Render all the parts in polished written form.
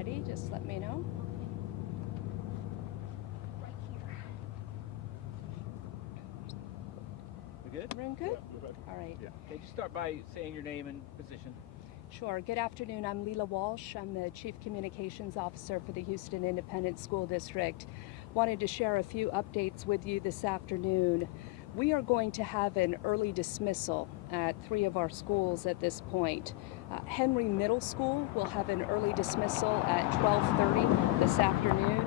ready, just let me know. Right here. We good? Everyone good? Yeah, we're ready. All right. Yeah. Okay, just start by saying your name and position. Sure. Good afternoon. I'm Leela Walsh. I'm the Chief Communications Officer for the Houston Independent School District. Wanted to share a few updates with you this afternoon. We are going to have an early dismissal at 3 of our schools at this point. Henry Middle School will have an early dismissal at 12:30 this afternoon.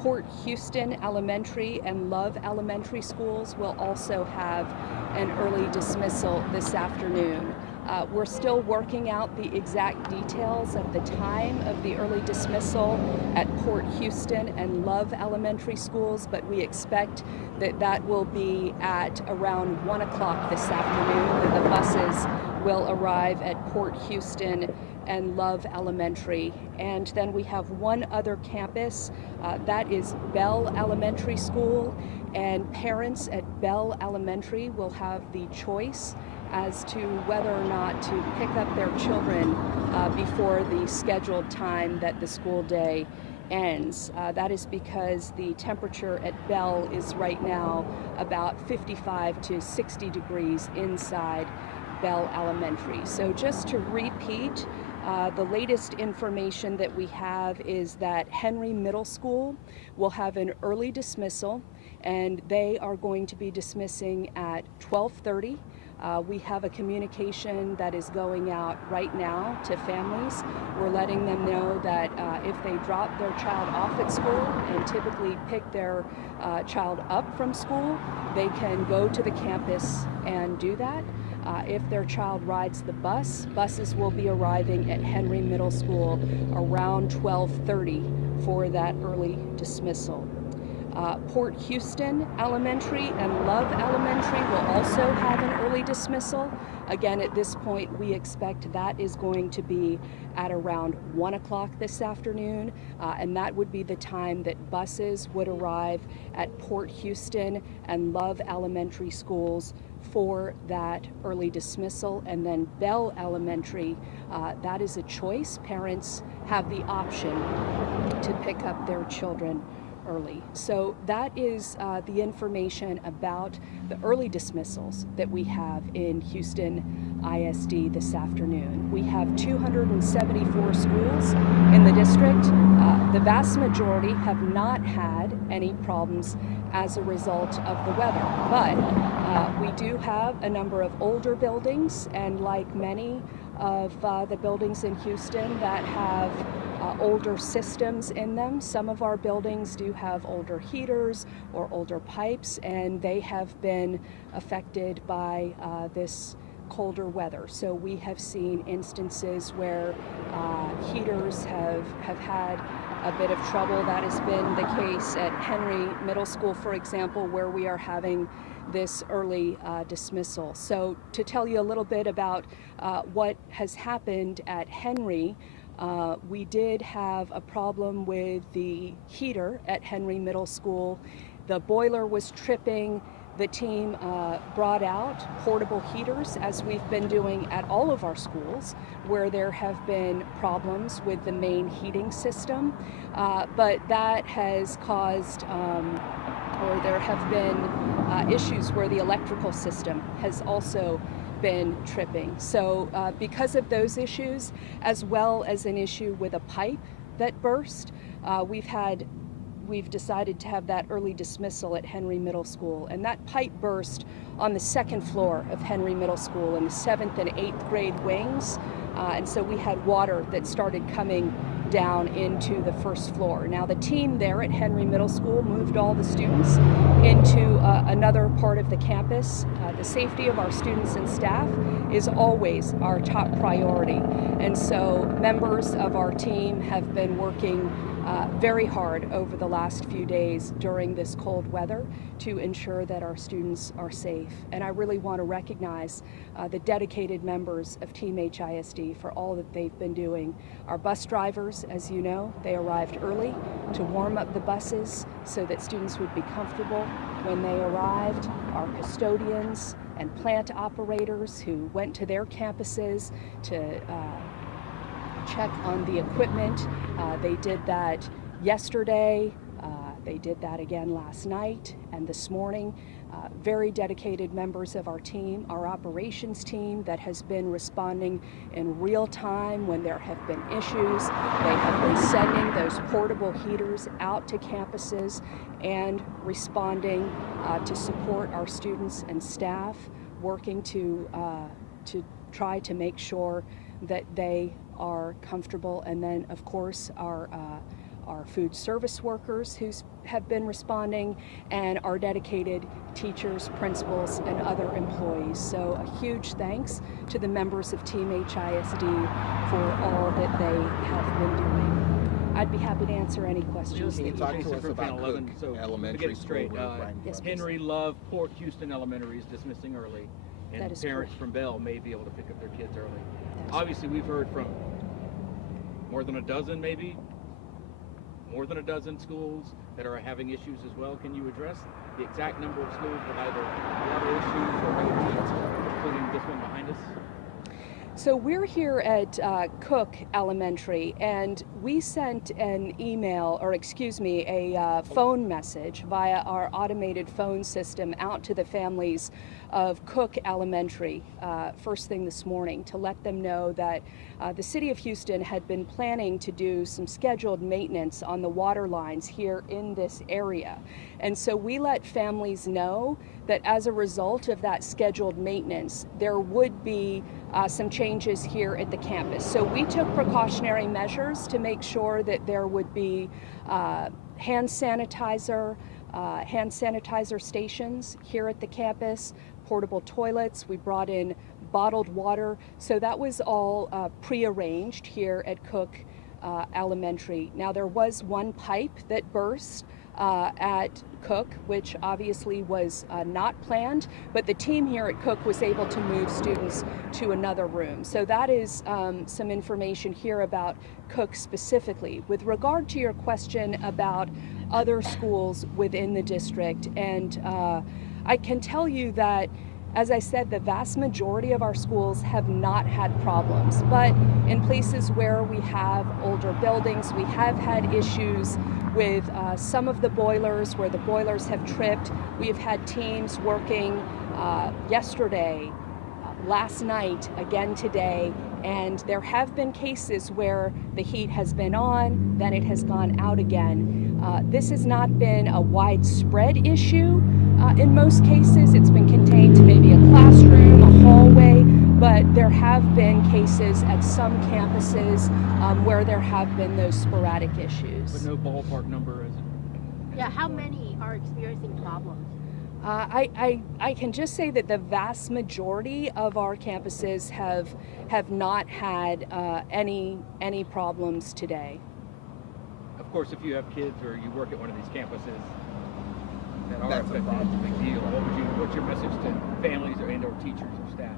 Port Houston Elementary and Love Elementary schools will also have an early dismissal this afternoon. We're still working out the exact details of the time of the early dismissal at Port Houston and Love Elementary schools, but we expect that will be at around 1 o'clock this afternoon, when the buses will arrive at Port Houston and Love Elementary. And then we have one other campus, that is Bell Elementary School, and parents at Bell Elementary will have the choice as to whether or not to pick up their children before the scheduled time that the school day ends. That is because the temperature at Bell is right now about 55 to 60 degrees inside Bell Elementary. So just to repeat, the latest information that we have is that Henry Middle School will have an early dismissal, and they are going to be dismissing at 12:30. We have a communication that is going out right now to families. We're letting them know that if they drop their child off at school and typically pick their child up from school, they can go to the campus and do that. If their child rides the bus, buses will be arriving at Henry Middle School around 12:30 for that early dismissal. Port Houston Elementary and Love Elementary will also have an early dismissal. Again, at this point, we expect that is going to be at around 1 o'clock this afternoon, and that would be the time that buses would arrive at Port Houston and Love Elementary schools for that early dismissal. And then Bell Elementary, that is a choice. Parents have the option to pick up their children early. So that is the information about the early dismissals that we have in Houston ISD this afternoon. We have 274 schools in the district. The vast majority have not had any problems as a result of the weather, but we do have a number of older buildings, and like many of the buildings in Houston that have older systems in them, some of our buildings do have older heaters or older pipes, and they have been affected by this colder weather. So we have seen instances where heaters have had a bit of trouble. That has been the case at Henry Middle School, for example, where we are having this early dismissal. So to tell you a little bit about what has happened at Henry, we did have a problem with the heater at Henry Middle School. The boiler was tripping. The team brought out portable heaters, as we've been doing at all of our schools where there have been problems with the main heating system. But that has caused, or there have been issues where the electrical system has also been tripping. So because of those issues, as well as an issue with a pipe that burst, we've decided to have that early dismissal at Henry Middle School. And that pipe burst on the second floor of Henry Middle School in the 7th and 8th grade wings. And so we had water that started coming down into the first floor. Now the team there at Henry Middle School moved all the students into another part of the campus. The safety of our students and staff is always our top priority. And so members of our team have been working very hard over the last few days during this cold weather to ensure that our students are safe. And I really want to recognize the dedicated members of Team HISD for all that they've been doing. Our bus drivers, as you know, they arrived early to warm up the buses so that students would be comfortable when they arrived. Our custodians and plant operators who went to their campuses to check on the equipment. They did that yesterday. They did that again last night and this morning. Very dedicated members of our team, our operations team that has been responding in real time when there have been issues. They have been sending those portable heaters out to campuses and responding to support our students and staff, working to try to make sure that they are comfortable. And then, of course, our food service workers who have been responding, and our dedicated teachers, principals, and other employees. So a huge thanks to the members of Team HISD for all that they have been doing. I'd be happy to answer any questions. Can you talk to us about Cook So Elementary straight, School? Yes, Henry Love, Port Houston Elementary is dismissing early, and That is parents correct. from Bell may be able to pick up their kids early. That's Obviously, we've heard from more than a dozen, maybe more than a dozen schools that are having issues as well. Can you address the exact number of schools with either water issues or no heat, including this one behind us? So we're here at Cook Elementary, and we sent an email, or excuse me, a phone message via our automated phone system out to the families of Cook Elementary first thing this morning to let them know that the City of Houston had been planning to do some scheduled maintenance on the water lines here in this area. And so we let families know that as a result of that scheduled maintenance, there would be some changes here at the campus. So we took precautionary measures to make sure that there would be hand sanitizer stations here at the campus, portable toilets. We brought in bottled water. So that was all prearranged here at Cook Elementary. Now there was one pipe that burst at Cook, which obviously was not planned, but the team here at Cook was able to move students to another room. So that is some information here about Cook specifically. With regard to your question about other schools within the district, and I can tell you that, as I said, the vast majority of our schools have not had problems, but in places where we have older buildings, we have had issues with some of the boilers, where the boilers have tripped. We have had teams working yesterday, last night, again today, and there have been cases where the heat has been on, then it has gone out again. This has not been a widespread issue. In most cases, it's been contained to maybe a classroom, a hallway, but there have been cases at some campuses where there have been those sporadic issues. But no ballpark number, is it? Yeah, how many are experiencing problems? I can just say that the vast majority of our campuses have not had any problems today. Of course, if you have kids or you work at one of these campuses that are That's a affected, problem. it's a big deal. What's your message to families and/or teachers or staff?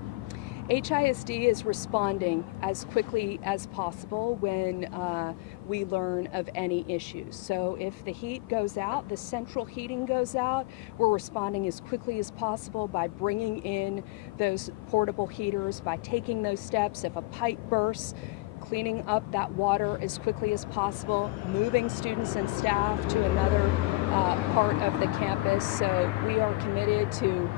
HISD is responding as quickly as possible when we learn of any issues. So if the heat goes out, the central heating goes out, we're responding as quickly as possible by bringing in those portable heaters, by taking those steps. If a pipe bursts, cleaning up that water as quickly as possible, moving students and staff to another part of the campus. So we are committed to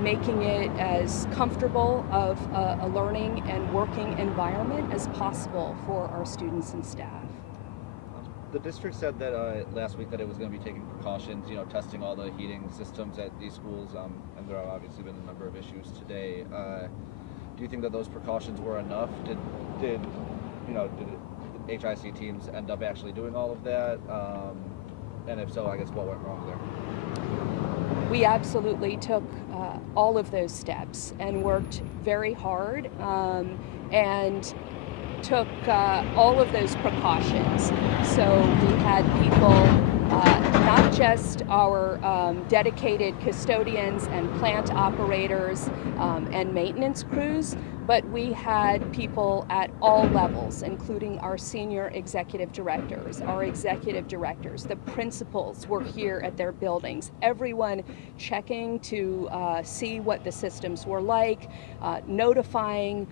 making it as comfortable of a learning and working environment as possible for our students and staff. The district said that last week that it was going to be taking precautions, testing all the heating systems at these schools, and there have obviously been a number of issues today. Do you think that those precautions were enough? Did HIC teams end up actually doing all of that? And if so, I guess what went wrong there? We absolutely took all of those steps and worked very hard and took all of those precautions. So we had people, not just our dedicated custodians and plant operators and maintenance crews, but we had people at all levels, including our senior executive directors, our executive directors, the principals were here at their buildings, everyone checking to see what the systems were like, notifying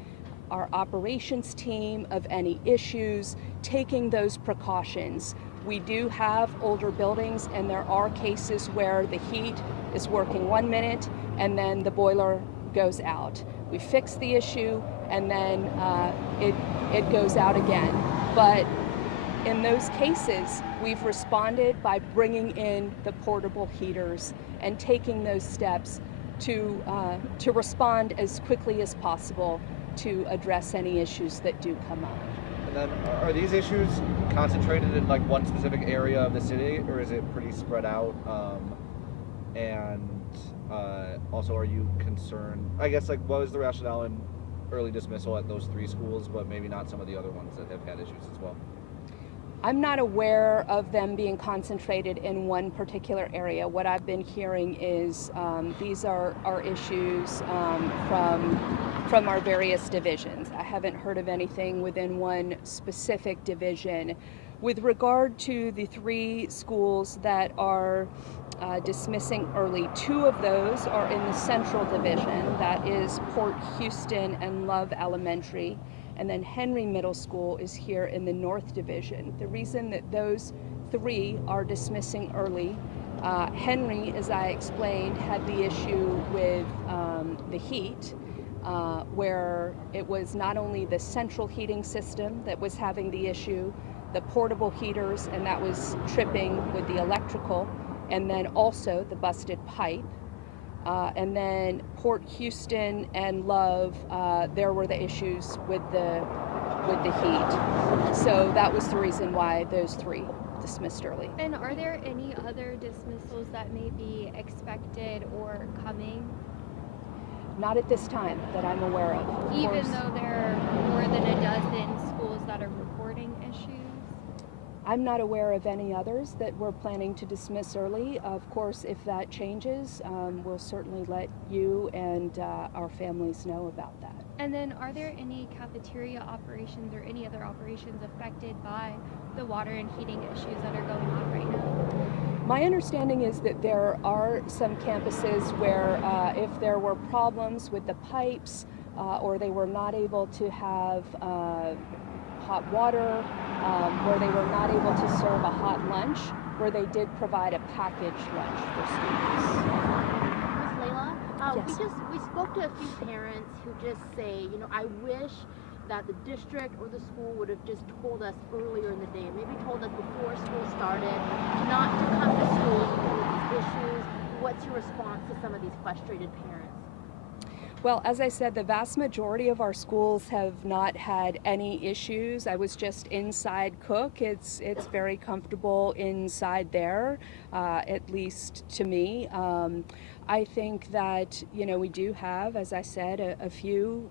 our operations team of any issues, taking those precautions. We do have older buildings, and there are cases where the heat is working 1 minute and then the boiler goes out. We fix the issue and then it goes out again. But in those cases, we've responded by bringing in the portable heaters and taking those steps to respond as quickly as possible to address any issues that do come up. And then, are these issues concentrated in like one specific area of the city, or is it pretty spread out? And also, are you concerned? I guess, like, what was the rationale in early dismissal at those 3 schools, but maybe not some of the other ones that have had issues as well? I'm not aware of them being concentrated in one particular area. What I've been hearing is these are issues from our various divisions. I haven't heard of anything within one specific division. With regard to the 3 schools that are dismissing early, 2 of those are in the Central Division. That is Port Houston and Love Elementary. And then Henry Middle School is here in the North Division. The reason that those 3 are dismissing early, Henry, as I explained, had the issue with the heat, where it was not only the central heating system that was having the issue, the portable heaters, and that was tripping with the electrical, and then also the busted pipe. And then Port Houston and Love, there were the issues with the heat. So that was the reason why those 3 dismissed early. And are there any other dismissals that may be expected or coming? Not at this time that I'm aware of. Even though there are more than a dozen schools that are reporting issues? I'm not aware of any others that we're planning to dismiss early. Of course, if that changes, we'll certainly let you and our families know about that. And then are there any cafeteria operations or any other operations affected by the water and heating issues that are going on right now? My understanding is that there are some campuses where if there were problems with the pipes or they were not able to have hot water, where they were not able to serve a hot lunch, where they did provide a packaged lunch for students. Ms. Layla, Yes. we spoke to a few parents who just say, I wish that the district or the school would have just told us earlier in the day, maybe told us before school started, not to come to school with these issues. What's your response to some of these frustrated parents? Well, as I said, the vast majority of our schools have not had any issues. I was just inside Cook. It's very comfortable inside there, at least to me. I think that, we do have, as I said, a few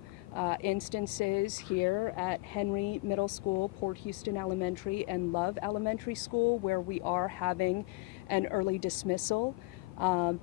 instances here at Henry Middle School, Port Houston Elementary, and Love Elementary School where we are having an early dismissal.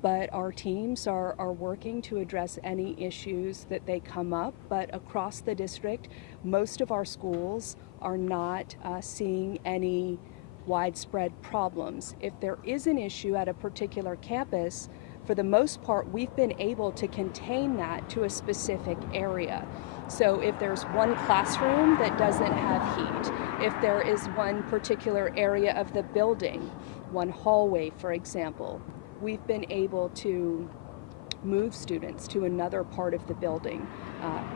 But our teams are working to address any issues that they come up. But across the district, most of our schools are not seeing any widespread problems. If there is an issue at a particular campus, for the most part, we've been able to contain that to a specific area. So if there's one classroom that doesn't have heat, if there is one particular area of the building, one hallway, for example, we've been able to move students to another part of the building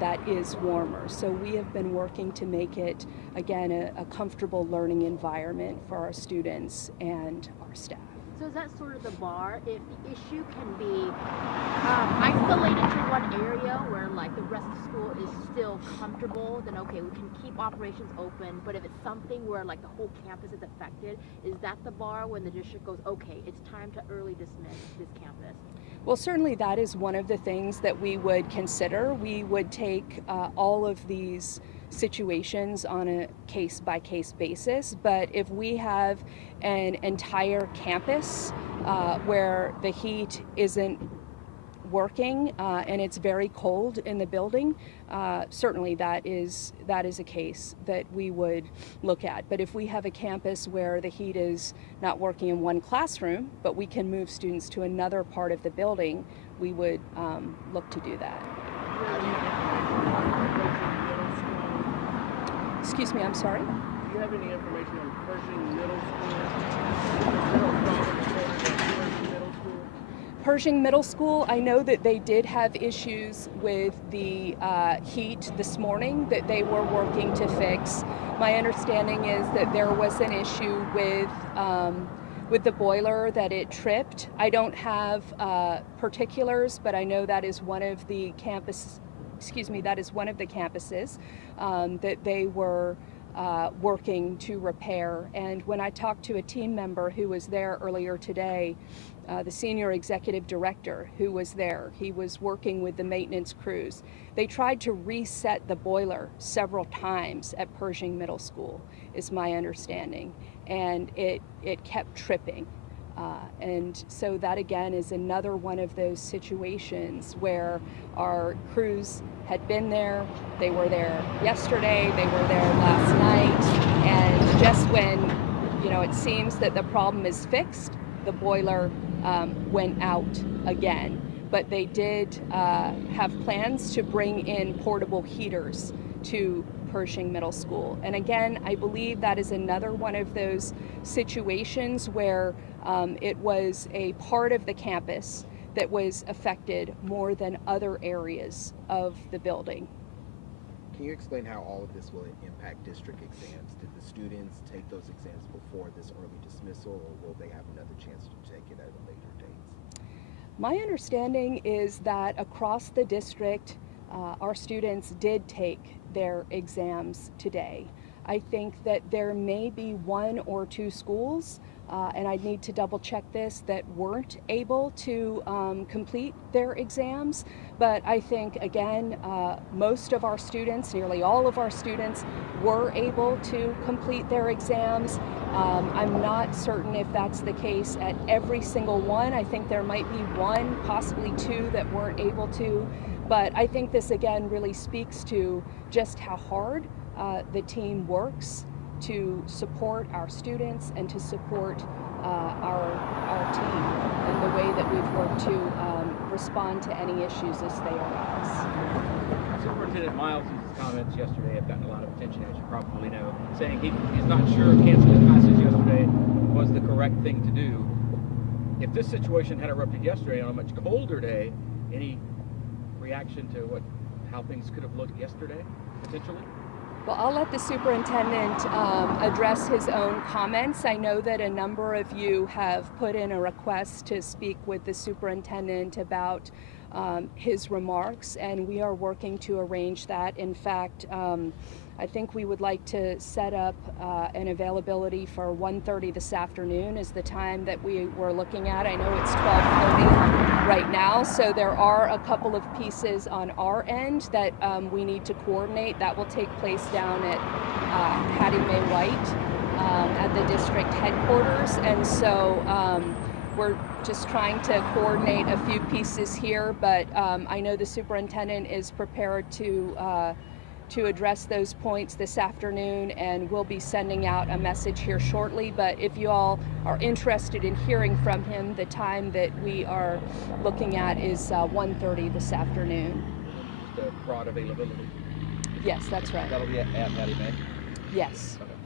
that is warmer. So we have been working to make it, again, a comfortable learning environment for our students and our staff. So is that sort of the bar? If the issue can be isolated to one area where like the rest of the school is still comfortable, then okay, we can keep operations open. But if it's something where like the whole campus is affected, is that the bar when the district goes, okay, it's time to early dismiss this campus? Well, certainly that is one of the things that we would consider. We would take all of these situations on a case-by-case basis, but if we have an entire campus where the heat isn't working and it's very cold in the building, certainly that is a case that we would look at. But if we have a campus where the heat is not working in one classroom, but we can move students to another part of the building, we would look to do that. How do you differentiate between middle Excuse me, I'm sorry. Do you have any information on Pershing Middle School? Pershing Middle School, I know that they did have issues with the heat this morning that they were working to fix. My understanding is that there was an issue with the boiler, that it tripped. I don't have particulars, but I know that is one of the campuses that they were working to repair. And when I talked to a team member who was there earlier today, the senior executive director who was there, he was working with the maintenance crews. They tried to reset the boiler several times at Pershing Middle School, is my understanding, and it kept tripping. And so that again is another one of those situations where our crews had been there. They were there yesterday, they were there last night, and just when it seems that the problem is fixed, the boiler went out again. But they did have plans to bring in portable heaters to Pershing Middle School. And again, I believe that is another one of those situations where it was a part of the campus that was affected more than other areas of the building. Can you explain how all of this will impact district exams? Did the students take those exams before this early dismissal, or will they have another chance to take it at a later date? My understanding is that across the district, our students did take their exams today. I think that there may be one or two schools, and I'd need to double check this, that weren't able to complete their exams. But I think, again, most of our students, nearly all of our students, were able to complete their exams. I'm not certain if that's the case at every single one. I think there might be one, possibly two, that weren't able to. But I think this, again, really speaks to just how hard the team works to support our students and to support our team, and the way that we've worked to respond to any issues as they arise. Superintendent Miles' comments yesterday have gotten a lot of attention, as you probably know, saying he's not sure canceling classes yesterday was the correct thing to do. If this situation had erupted yesterday on a much colder day, any reaction to how things could have looked yesterday, potentially? Well, I'll let the superintendent address his own comments. I know that a number of you have put in a request to speak with the superintendent about his remarks, and we are working to arrange that. In fact, I think we would like to set up an availability for 1:30 this afternoon is the time that we were looking at. I know it's 12:30 right now, so there are a couple of pieces on our end that we need to coordinate. That will take place down at Hattie Mae White at the district headquarters, and so we're just trying to coordinate a few pieces here, but I know the superintendent is prepared to address those points this afternoon, and we'll be sending out a message here shortly. But if you all are interested in hearing from him, the time that we are looking at is 1:30 this afternoon. Just a broad availability. Yes, that's right. That'll be at Hattie Mae? Yes. Okay.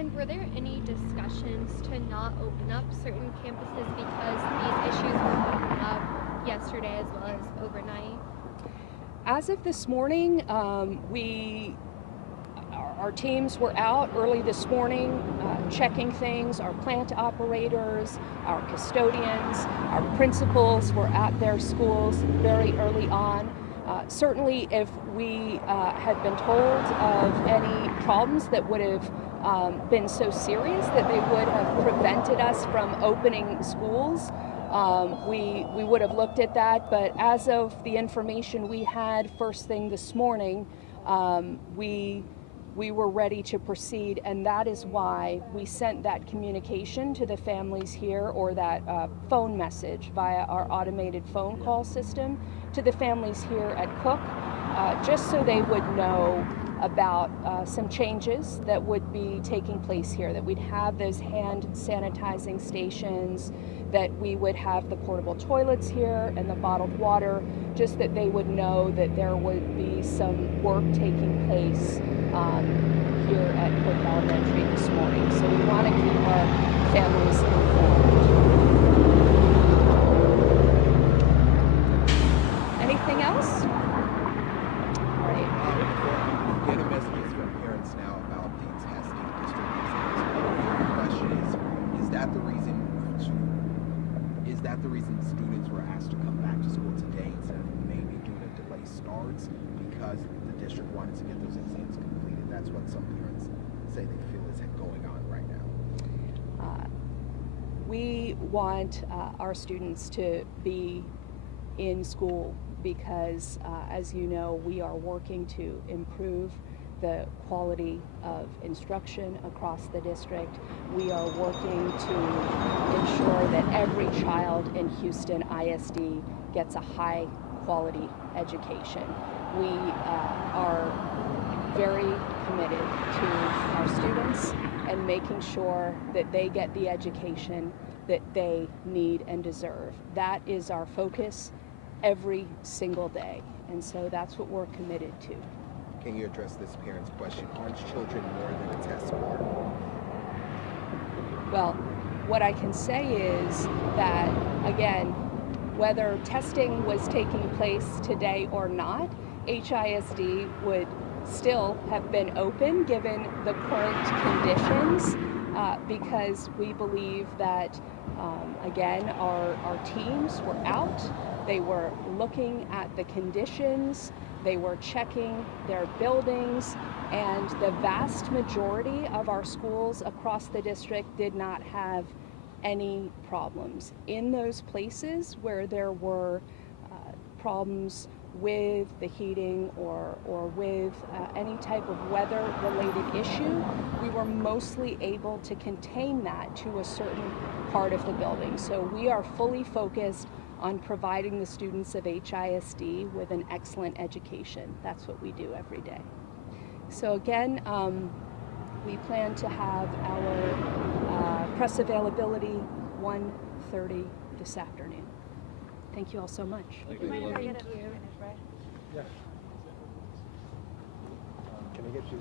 And were there any discussions to not open up certain campuses because these issues were coming up yesterday as well as overnight? As of this morning, our teams were out early this morning checking things. Our plant operators, our custodians, our principals were at their schools very early on. Certainly, if we had been told of any problems that would have been so serious that they would have prevented us from opening schools, we would have looked at that. But as of the information we had first thing this morning, we were ready to proceed, and that is why we sent that communication to the families here, or that phone message via our automated phone call system to the families here at Cook, just so they would know about some changes that would be taking place here, that we'd have those hand sanitizing stations, that we would have the portable toilets here and the bottled water, just that they would know that there would be some work taking place here at Cook Elementary this morning. So we want to keep our families informed. Anything else? All right. Get a messages from parents now about the testing district exams. The question is that the reason students were asked to come back to school today instead of maybe doing a delay starts because the district wanted to get those exams completed? That's what some parents say they feel is going on right now. We want our students to be in school because, as you know, we are working to improve the quality of instruction across the district. We are working to ensure that every child in Houston ISD gets a high quality education. We are very committed to our students and making sure that they get the education that they need and deserve. That is our focus every single day, and so that's what we're committed to. Can you address this parent's question? Aren't children more than a test score? Well, what I can say is that, again, whether testing was taking place today or not, HISD would still have been open given the current conditions, because we believe that, again, our teams were out. They were looking at the conditions, they were checking their buildings, and the vast majority of our schools across the district did not have any problems. In those places where there were problems with the heating or with any type of weather-related issue, we were mostly able to contain that to a certain part of the building. So we are fully focused on providing the students of HISD with an excellent education. That's what we do every day. So again, we plan to have our press availability 1:30 this afternoon. Thank you all so much. Thank you. Can I get you?